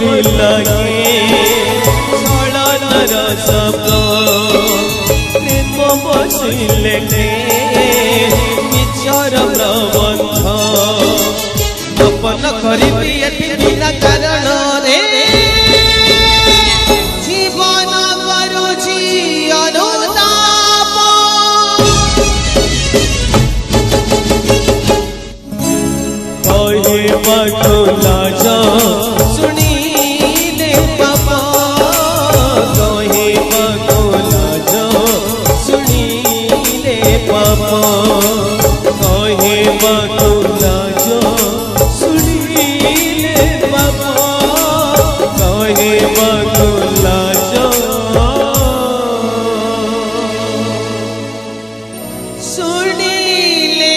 परी लगे छलनार शब्द प्रेम बसिले मिछर प्रबंध अपन करिबी एथि बिना कारण रे जीवन करुछि अनुताप कहे लाज सुनिले पापा कहे लाज सुनिले पापा कहे लाज सुनिले पापा कहे लाज सुनिले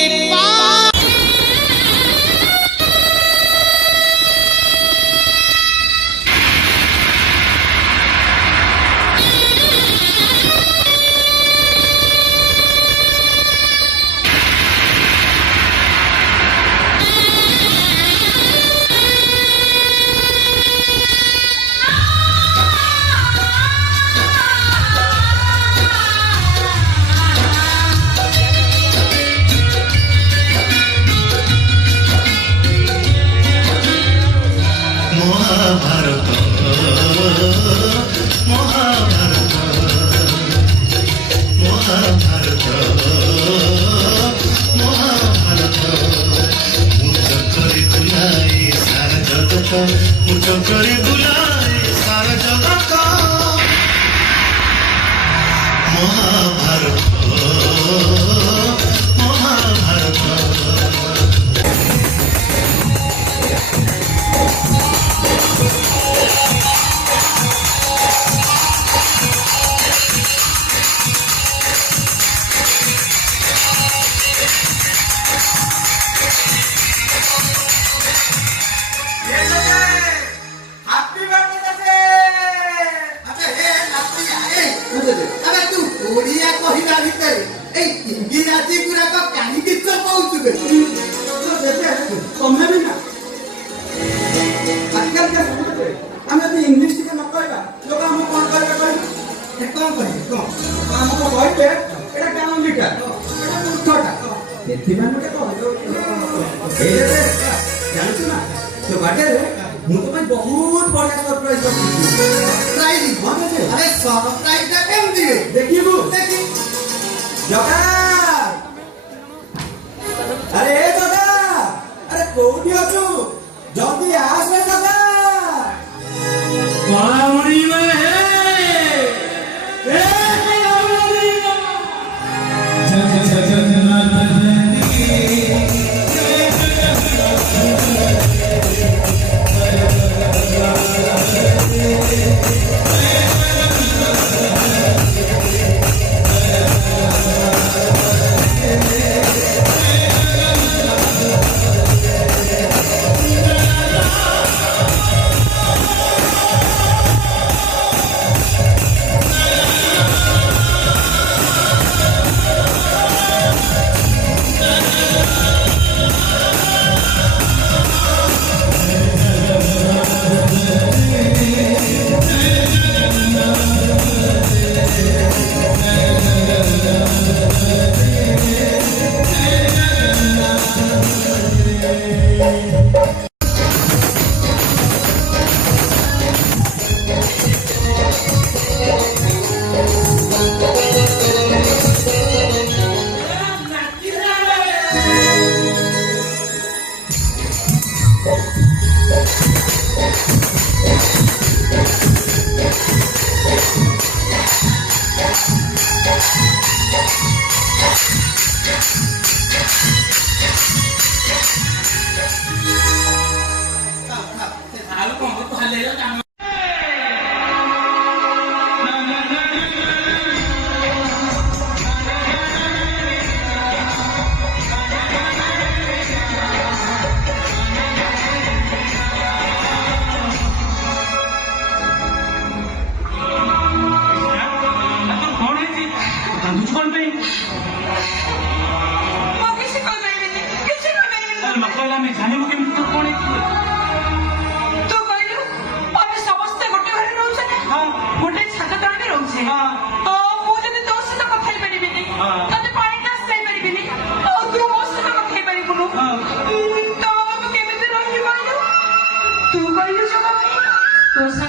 महाभारत महाभारत महाभारत महाभारत मुझ करी बुलाई सारा जगत मुझ करी बुलाई सारा जगत महाभारत महाभारत इंग्राजी गुराक काहींकी चपवतुबे तमे भी ना आजकल के समझे हमें तो इंग्लिश के न कहबा लोग हम कोन करबे कहि ए कोन कहि कोन हम को कहबे एटा काम लिखा एटा मूर्खटा एथि माने कहलो ए जानछु ना तो बाटे रे मु तो भाई बहुत बड़ा सरप्राइज करछि सरप्राइज माने अरे सरप्राइज ता केम दिए देखिबू देखि जगा अरे जगा अरे कोठी अछु जल्दी आस रे जगा बावड़ी में है ए बावड़ी चल चल चल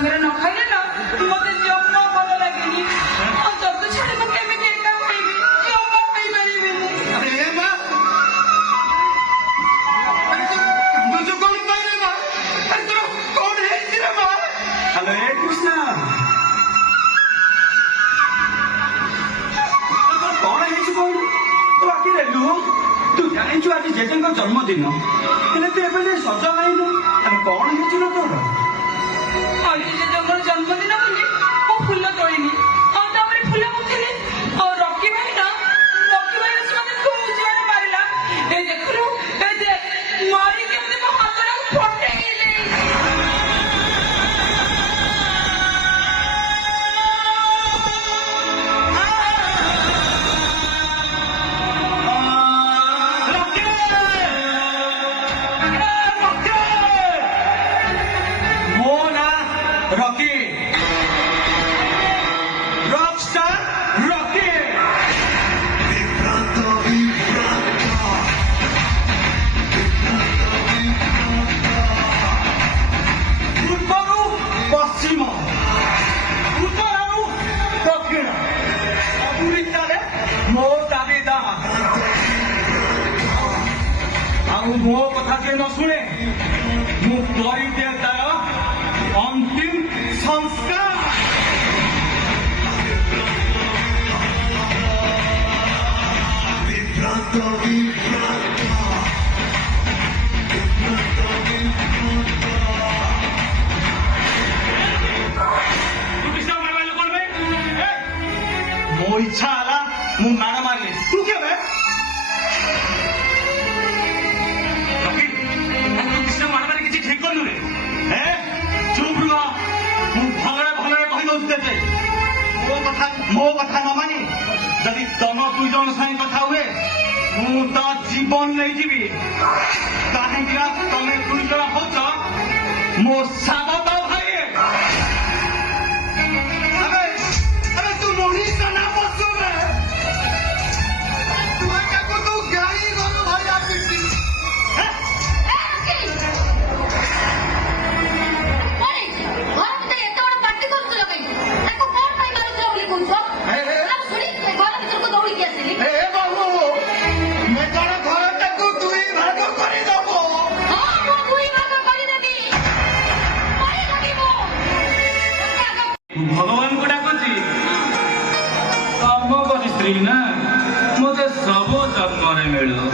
ସାଙ୍ଗରେ ନ ଖାଇଲେ ନା ମତେ ଜମା ଭଲ ଲାଗେନି। ଆଉ ତତେ ଛାଡି ମୁଁ କେମିତି ଏକା ଖାଇବି? ଜମା ଖାଇପାରିବିନି। अरे माँ कांदुଛୁ कौन पाइले माँ? अरे तोर कौन है रे माँ? हरे कृष्णा कौन है कौन तू आखिर लुह तू जानिଛୁ ଆଜି ଜେଜେଙ୍କ ଜନ୍ମଦିନ ହେଲେ ତୁ ଏବେ ଯାଏ ସଜ ହେଇନୁ ଆରେ କଣ ହେଇଛି ନା ତୋର? ଆଜି ଜେଜେଙ୍କର ଜନ୍ମଦିନ ବୋଲି ମୁଁ ଫୁଲ ତୋଳିନି ଆଉ ତାପରେ ଫୁଲ ଗୁନ୍ଥିନି। ଆଉ ରକି ଭାଇ ଆସି ମତେ ଖୁବ୍ ଜୋରରେ ମାରିଲା। ଏ ଦେଖୁନୁ ଏ ଦେଖ ମାରିକି ଏମିତି ମୋ ହାତଟାକୁ ଫଟେଇଲି। ମୋ ନାଁ ରକି ରକଷ୍ଟାର ରକି। ବିଭ୍ରାନ୍ତ ବିଭ୍ରାନ୍ତ ପୂର୍ବରୁ ପଶ୍ଚିମ ଉତ୍ତରରୁ ଦକ୍ଷିଣ ସବୁ ଦିଗରେ ମୋ ଦାବିଦାର। ଆଉ ମୋ କଥା ଯିଏ ନ ଶୁଣେ ମୁଁ କରିଦିଏ ତାର ଅନ୍ତିମ ସଂସ୍କାର। ବିଭ୍ରାନ୍ତ ବିଭ୍ରାନ୍ତ ମୋ ଇଚ୍ଛା ହେଲା ମୁଁ ମାଡ଼ ମାରିଲି। ତୁ କେବେ କୃଷ୍ଣ ମାଡ଼ ମାରି କିଛି ଠିକ କରୁନୁ ରେ? ଚୁପ୍ ରୁହ ମୁଁ ଭଲରେ ଭଲରେ କହିଦଉଛି ତେତେ। ମୋ କଥା ନ ମାନି ଯଦି ତମ ଦୁଇ ଜଣ ସାଙ୍ଗେ କଥା ହୁଏ ମୁଁ ତ ଜୀବନ ନେଇଯିବି। କାହିଁକି ନା ତମେ ଦୁଇ ଜଣ ହଉଛ ମୋ ସାବତ ଭାଇ। अरे तू मोहित का नाम मत सुन रहा है। तू क्या को तू गाई गोरू भाई आप पिटी हैं? ए बाबू मैं कौन घर तक तू ही भाग कर दबो। भगवान को डाकुची तम करी स्त्री ना मते सब जन्मरे मिलू।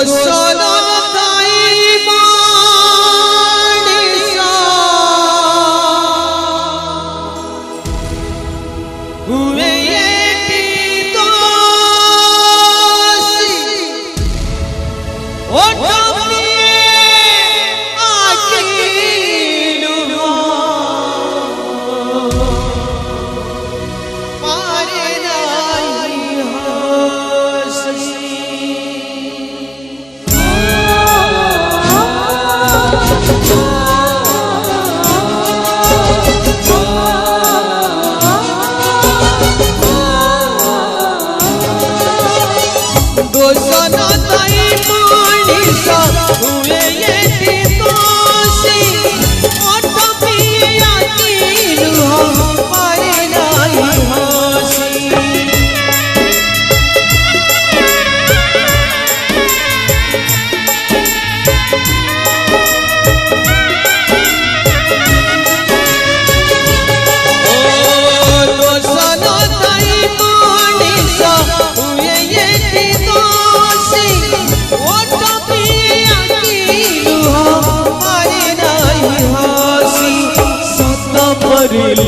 दोषन दाई मनीष हुए एटी दोषी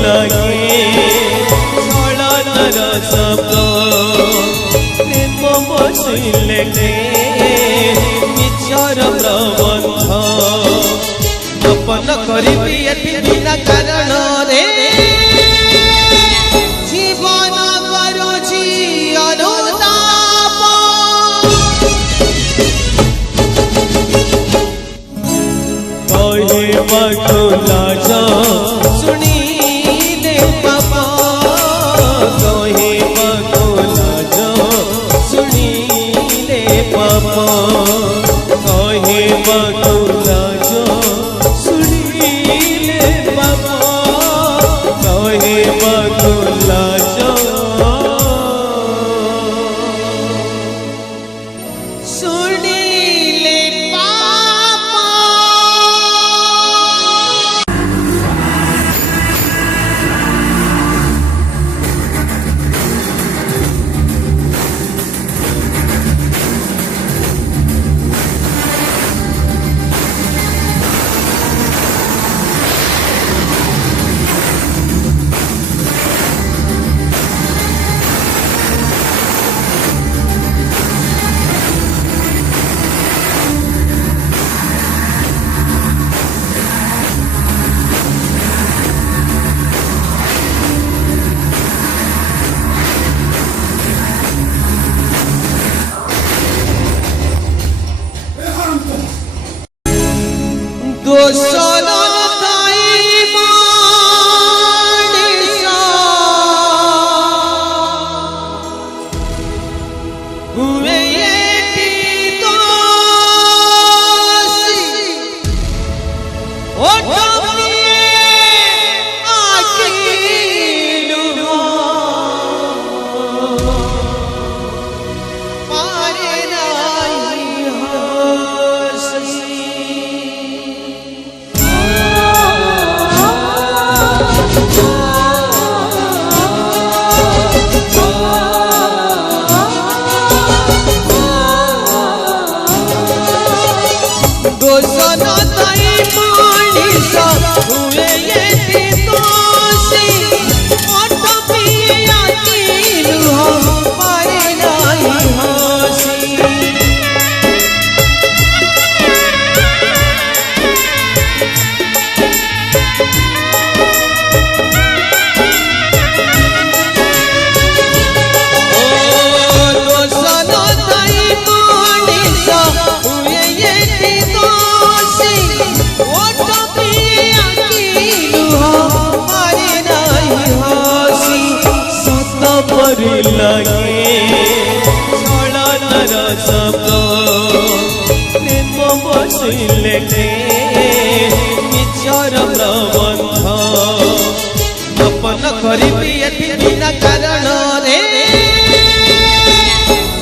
लगे छड़नर शब्द प्रेम बसिले मिछर प्रबंध अपन करी बिना कारण रे जीवन करुछि अनुताप कहे बकुलाज सुनी कहे बकुलाज सुनीले पापा कहे बकुलाज सुनीले पापा कहे बकुलाज सुनीले पापा। दोषन दाई मनीष हुए एटी दोषी दोषन दाई मनीष हुए एटी दोषी लगे छड़नर शब्द प्रेम बसिले मिछर प्रबंध अपन करी बिना कारण रे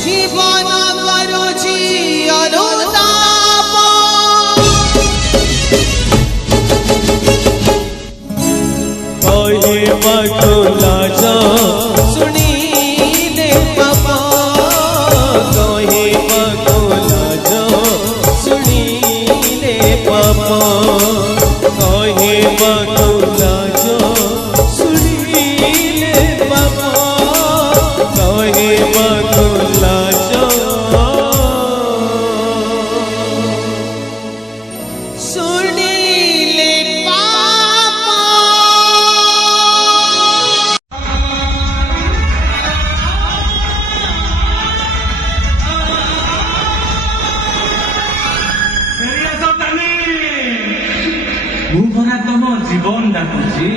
जीवन करुछि अनुताप कहे बकुलाज सुनीले पापा कहे बकुलाज ଲାଜ ଶୁଣିଲେ ବାପା କହିବାକୁ ଲାଜ ଶୁଣିଲେ ପାପ ଫେରିଆସ ତାନି ମୁଁ ଭରା ତମ ଜୀବନ ଡାକୁଛି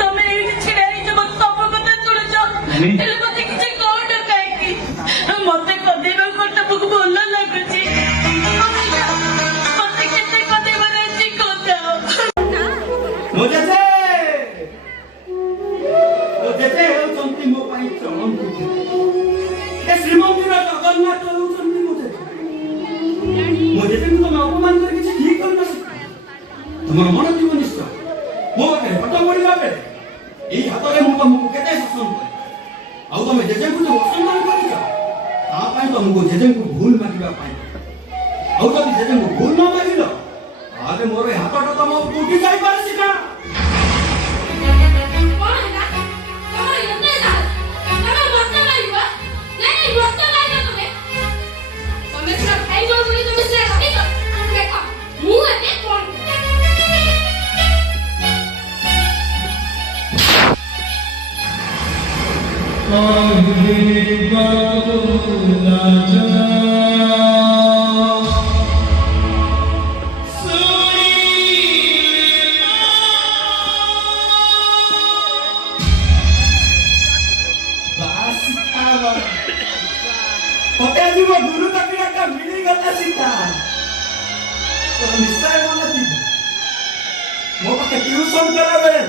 ତମେ ଏଇଠି ଛିଡା ହେଇଛ ମତେ ସବୁ କଥା ଶୁଣୁଛ ହେଲେ ମତେ କିଛି କହୁନ କାହିଁକି ମତେ କଦେଇବାକୁ ତମକୁ ଭଲ ଲାଗୁଛି ମତେ କେତେ କଦେଇବାର ଅଛି କହୁଥାଅ ମୋ ଜେଜେ ହେଉଛନ୍ତି ମୋ ପାଇଁ ଚଳନ୍ତୁ ଏ ଶ୍ରୀମନ୍ଦିର ଜଗନ୍ନାଥ ହେଉଛନ୍ତି ମୋ ଜେଜେ ତମେ ଅପମାନ କରି କିଛି ଠିକ କରିନ ତମର ମନ ଥିବ ନିଶ୍ଚୟ ମୋ ପାଖରେ ପାଠ ପଢିଲା ବେଳେ ଏଇ ହାତରେ ମୁଁ ତମକୁ କେତେ ଶାସନ କରେ ଆଉ ତମେ ଜେଜେଙ୍କୁ ଯୋଉ ଅସମ୍ମାନ କରିଛ ତା ପାଇଁ ତମକୁ ଜେଜେଙ୍କୁ ଭୁଲ ମାଗିବା ପାଇଁ ଆଉ ଯଦି ଜେଜେଙ୍କୁ ଭୁଲ ନ ମାଗିଲ ତାହେଲେ ମୋର ଏ ହାତଟା ତମ ଉଠି ଯାଇପାରେ ସିନା ଗୁରୁ ଚାକିରିଟା ମିଳିଗଲା ସୀତା ତୋର ନିଶ୍ଚୟ ମନେ ଥିବ ମୋ ପାଖେ ଟ୍ୟୁସନ କଲା ବେଳେ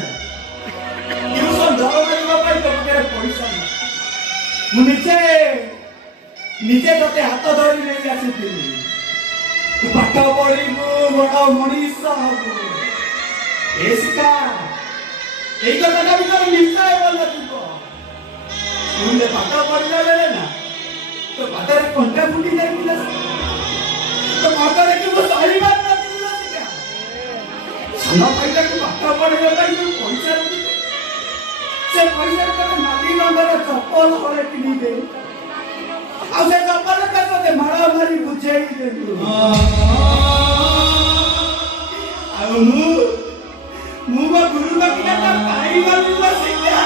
ଟ୍ୟୁସନ ଦର ମାରିବା ପାଇଁ ତୋ ପାଖରେ ପଇସା ନାହିଁ ମୁଁ ନିଜେ ତତେ ହାତ ଧରି ନେଇ ଆସିଥିଲି ତୁ ପାଠ ପଢିବୁ ବଡ ମଣିଷ ହବୁ ଏ ସୀତା ଏଇ କଥାଟା ବି ତୋର ନିଶ୍ଚୟ ମନେ ଥିବ ସ୍କୁଲରେ ପାଠ ପଢିଲା ବେଳେ ନା तो बाजार कोणत्या फुटी जायला तो मातारे की वो सारी बात नथी क्या सना पहिला की बाटा पडलेला की पैसा नथी से पैसा का नाली नंबर चप्पल होले की नी दे आ से चप्पल का तो मारा मारी बुझेई दे आ मु गुरु का किया पाई वाली बस क्या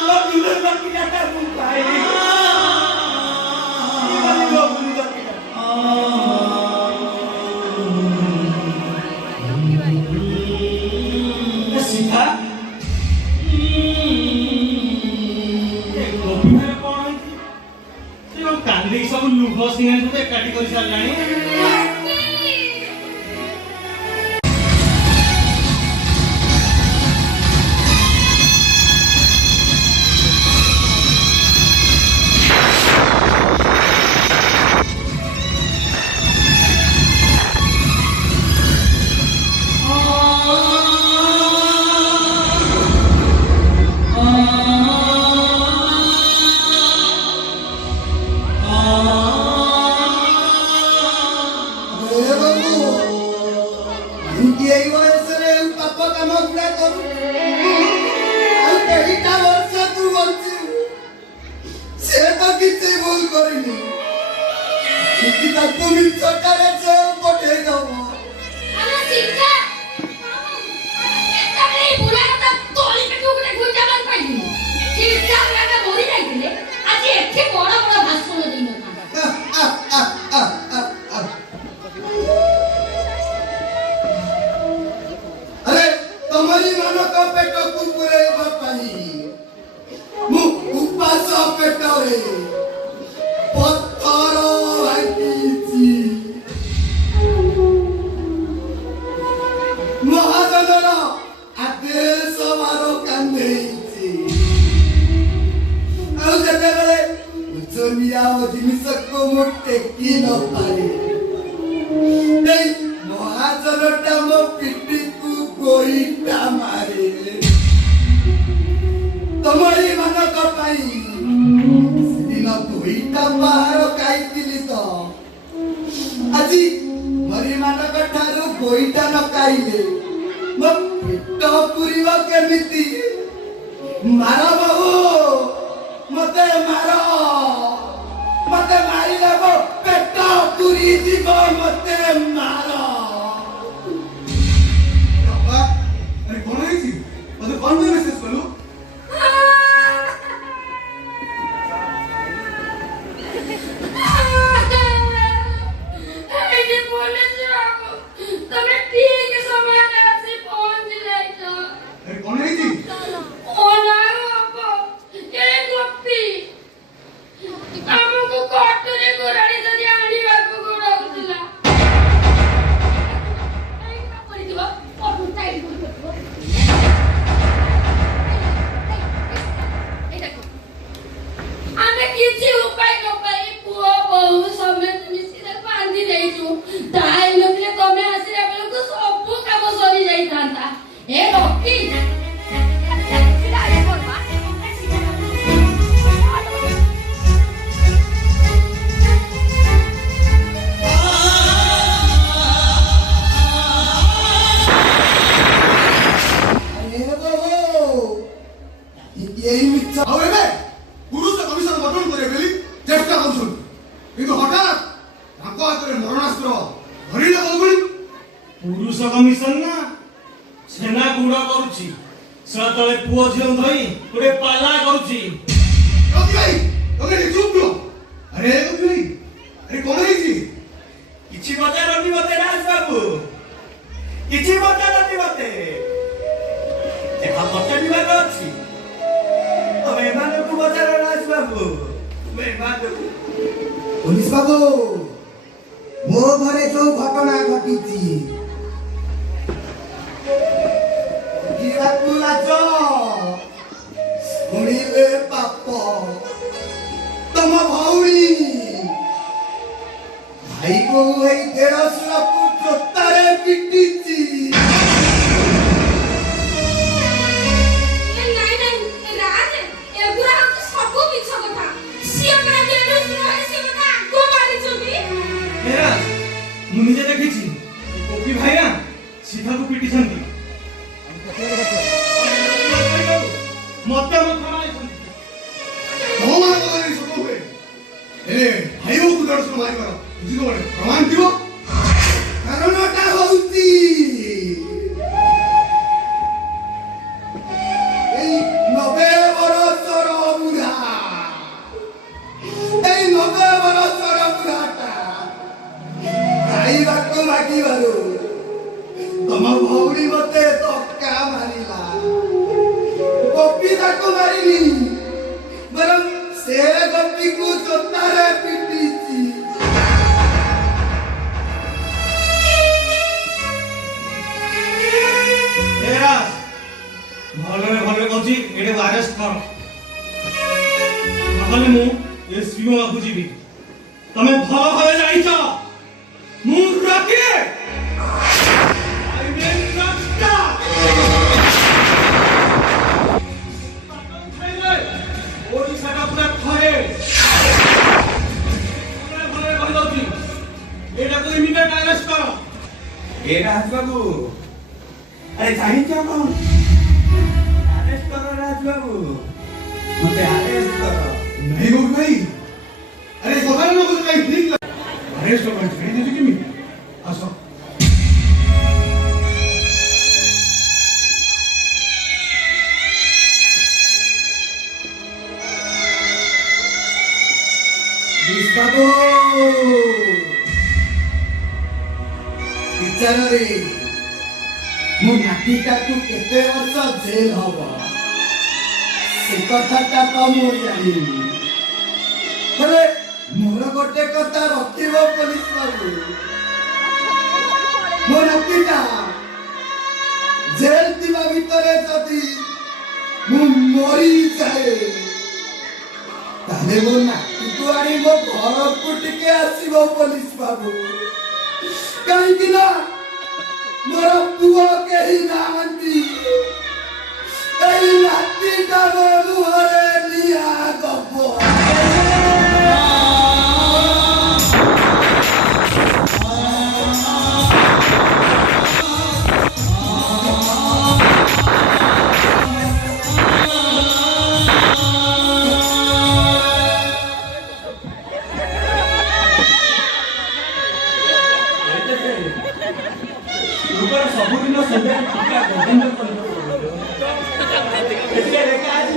तो गुरु का किया मु पाई सीधा कांदी सब लुभ सिंह सब एकाठी कर सारे ओजनिया जिनिस को मु टेकी न पारे ए महाजनटा मो पिटी को गोईटा मारे तमरी मानक पाई दिन गोईटा बाहर खाइथिली तो আজি मरी मानक ठारू गोईटा न खाइले मो पेट पुरीवा केमिति मार बाबू मते मारिले मो पेट पुरी जीव मते मार बाबा अरे कोन आइछि मते कोन मेसेज करू पुरुष कमिशन ना सेना गुड़ करुची तले पुओ झियो धई गोटे पाला करुची अरे अरे कौन है किछि बजारनी मते राज बाबू किछि बजारनी मते देखा बच्चा दिवार अछि तमे माने को बजार राज बाबू मैं माने पुलिस बाबू मो घरे जो घटना घटिची लाज शुणिले पाप तम भौणी भाई को एई देढ़शुर को चोतारे पिटिची ମୁଁ ନିଜେ ଦେଖିଛି କୋପି ଭାଇନା ସିଧାକୁ ପିଟିଛନ୍ତି ମତେ ମାରିଛନ୍ତି କଣ ମାରି ସବୁ ହୁଏ ଏ ଭାଇକୁ ଦେଢ଼ଶୁର ମାରିବାର ବୁଝିବ ଗୋଟେ ପ୍ରମାଣ ଥିବ କାରଣଟା ହଉଛି ଏଇ 90 ବର୍ଷର ବୁଢ଼ା ଏଇ 90 ବର୍ଷର ବୁଢ଼ାଟା ଖାଇବାକୁ ମାଗିବାରୁ ତମ ଭଉଣୀ ମତେ ଧକ୍କା ମାରିଲା ଗୋପୀ ତାକୁ ମାରିନି ବରଂ ସେ ଗୋପୀକୁ ଜୋତାରେ ପିଟିଛି ଭଲରେ ଭଲରେ କହୁଛି ଏଠି ଆରେଷ୍ଟ କର ନହେଲେ ମୁଁ ଏସପିଙ୍କ ପାଖକୁ ଯିବି ତମେ ଭଲ ଭାବେ ଜାଣିଛ ମୁଁ ରକି ଓଡ଼ିଶାଟା ପୁରା ଥରେ ଭଲରେ କହିଦଉଛି ଏଇଟାକୁ ଇମିଡିଏଟ୍ ଆରେଷ୍ଟ କର ए राज बाबू अरे जानिଛ कौन अरेस्ट करो राज बाबू मते अरेस्ट करो नहीं गोपी भाई अरे सवाल न कुछ नहीं ठीक अरेस्ट कर छेड़ी दे कि मी आसो बाबू विचार रे मो नातीटा तू केते वर्ष जेल हबो से कथाटा तो मो जानी अरे मोर गोटे कथा रखिबो पुलिस बाबू मो नातीटा जेल दिवा भितरे जदी मु मरी जाए ତାହେଲେ ମୋ ନାତିକୁ ଆଣି ମୋ ଘରକୁ ଟିକେ ଆସିବ ପୋଲିସ ବାବୁ। କାହିଁକି ନା ମୋର ପୁଅ କେହି ନାହାନ୍ତି। ଏଇ ନାତିଟା ମୋ ମୁହଁରେ ନିଆଁ ଗପ। ସବୁଦିନ ସନ୍ଧ୍ୟା ଟିକା ଗୋବିନ୍ଦ ଏଥିରେ ଲେଖା ଅଛି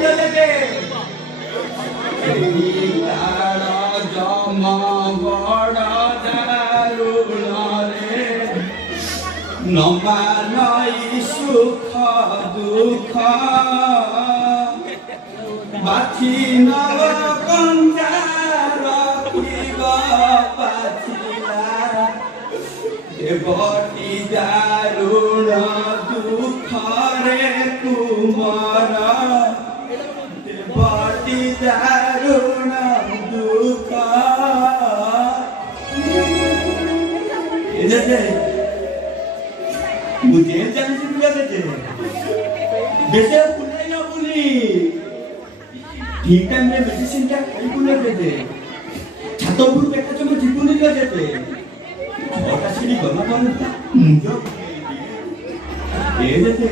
ଜମା ବଡ଼ ଦାରୁଣରେ ନମାନଇ ସୁଖ ଦୁଃଖ ବାଛି ନବ କଞ୍ଚା ରଖିବ ପାଚିଲା ଦେବଟି ଦାରୁଣ ଦୁଃଖରେ ତୁମର ଦେବଟି ଦାରୁଣ ଦୁଃଖ। मुझे चालीस रुपया देते वैसे बुलाई ना बुली ठीक टाइम में मेडिसिन का कई बुला देते छातो पर बैठा जो मुझे बुली कर देते छोटा सीढ़ी करना पड़ता मुझे ये देते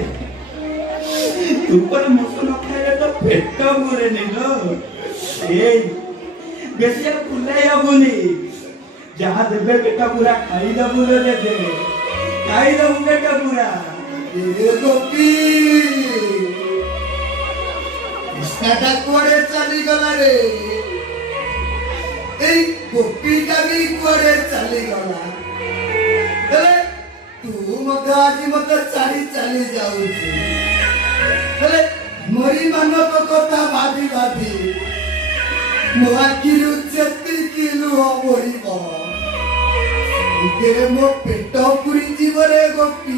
तू पर मुझको न खाए तो पेट मुरे नहीं लो ये वैसे बुलाई ना बुली जहाँ देवे बेटा पूरा खाई दा बुला देते खाई दा बेटा पूरा ये गोपी इसका कुआरे चली गला रे ए गोपी का भी कुआरे चली गला अरे तू मत आज मत चाली चली जाऊ अरे मोरी मानो तो कोता भाभी भाभी मोहा किरु चत्ती किलु हो मोरी बो तेरे मो पेट पुरी जीवरे गोपी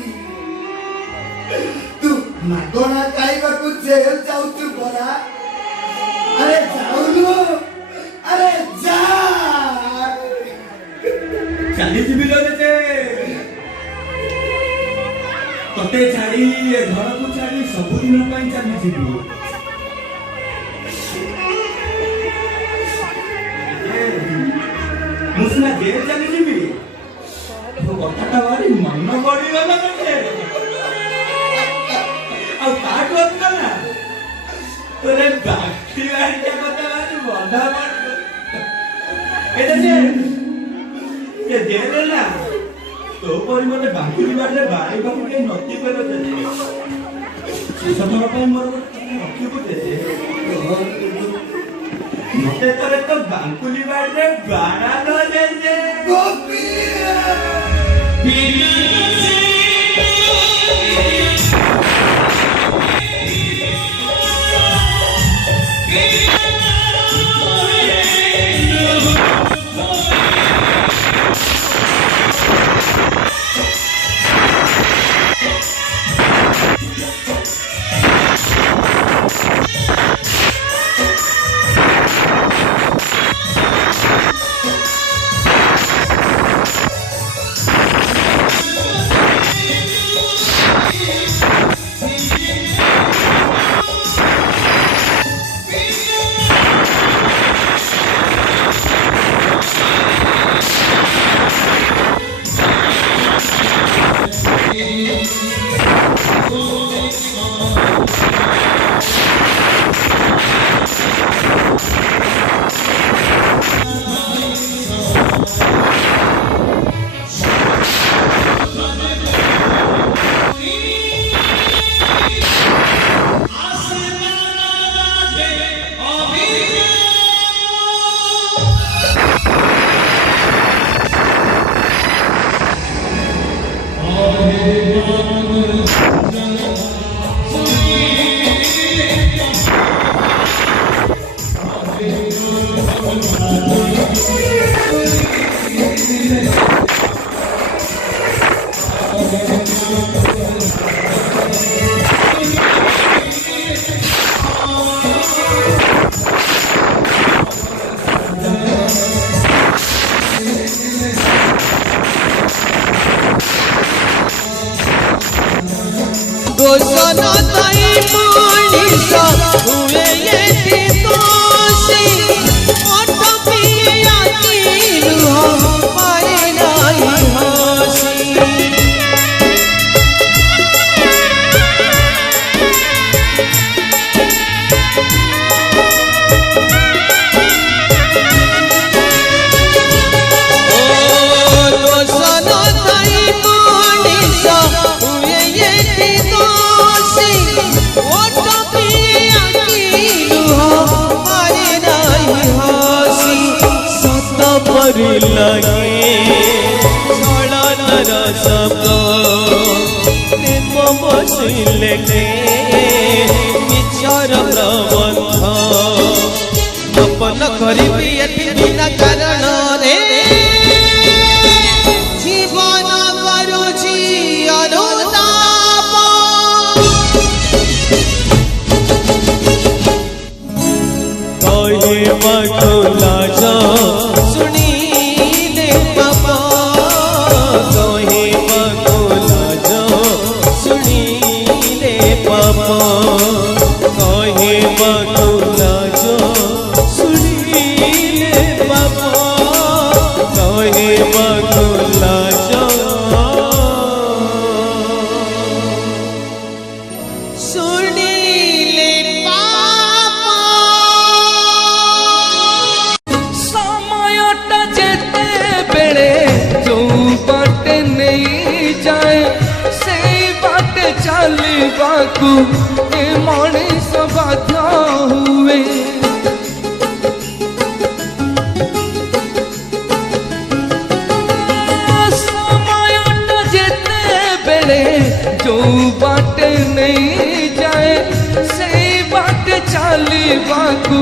तू मागोना खाइबा को जेल जाउछु परा अरे जाउनु अरे जा चाली जीवी देते तते छाड़ी ए घर को छाड़ी सब दिन पई चाली जीवी मुसना जेल चाली जीवी तो कथाटा भारी मन पड़ी गला मते अब काट होत ना तोरे बाकी वाली क्या कथा भारी बंधा मार ए दे ये जेल ना तो परी मते बांकुली बाटे बाई बाबू के नती करे दे से समर पे मोर रखी को दे मते तोरे तो बांकुली बाटे बाड़ा न दे दे गोपी दोषन ताई मनीष हुए ये दोषी ओठ पिया लुह पारे नहीं हसी लगे छड़ार शब्द प्रेम बसिले मिछर प्रबंध अपन करी बिना कारण रे जीवन करुछि अनुताप कहे बकुला ए मनीष बाध्य हुए समयटा जेते बेले जो बाटे नहीं जाए से बाट चलवाकू